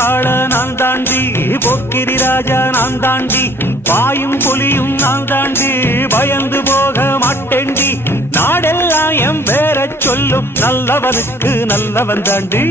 வாழ நான் தாண்டி, போக்கிரி ராஜா நான் தாண்டி, பாயும் புலியும் நான் தாண்டி, பயந்து போக மாட்டேண்டி, நாடெல்லாம் என் பேர சொல்லும், நல்லவனுக்கு நல்லவன் தாண்டி.